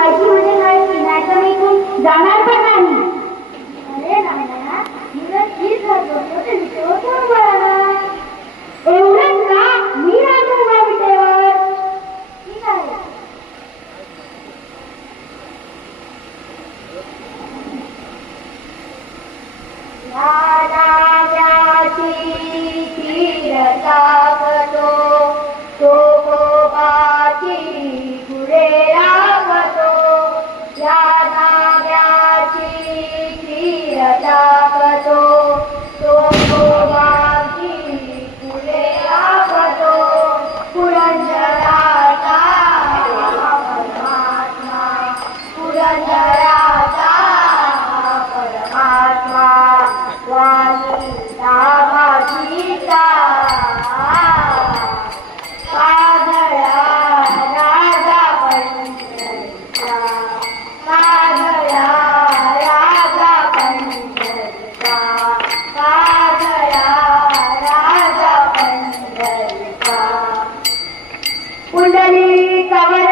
माहिती म्हणजे माहिती नाही तर मी इथून जाणार पण नाही. अरे रामा, हीच होते विषयावर एवढंच का? मी राहतो उभा विटेवर. ठीक आहे. पुंडली कवळ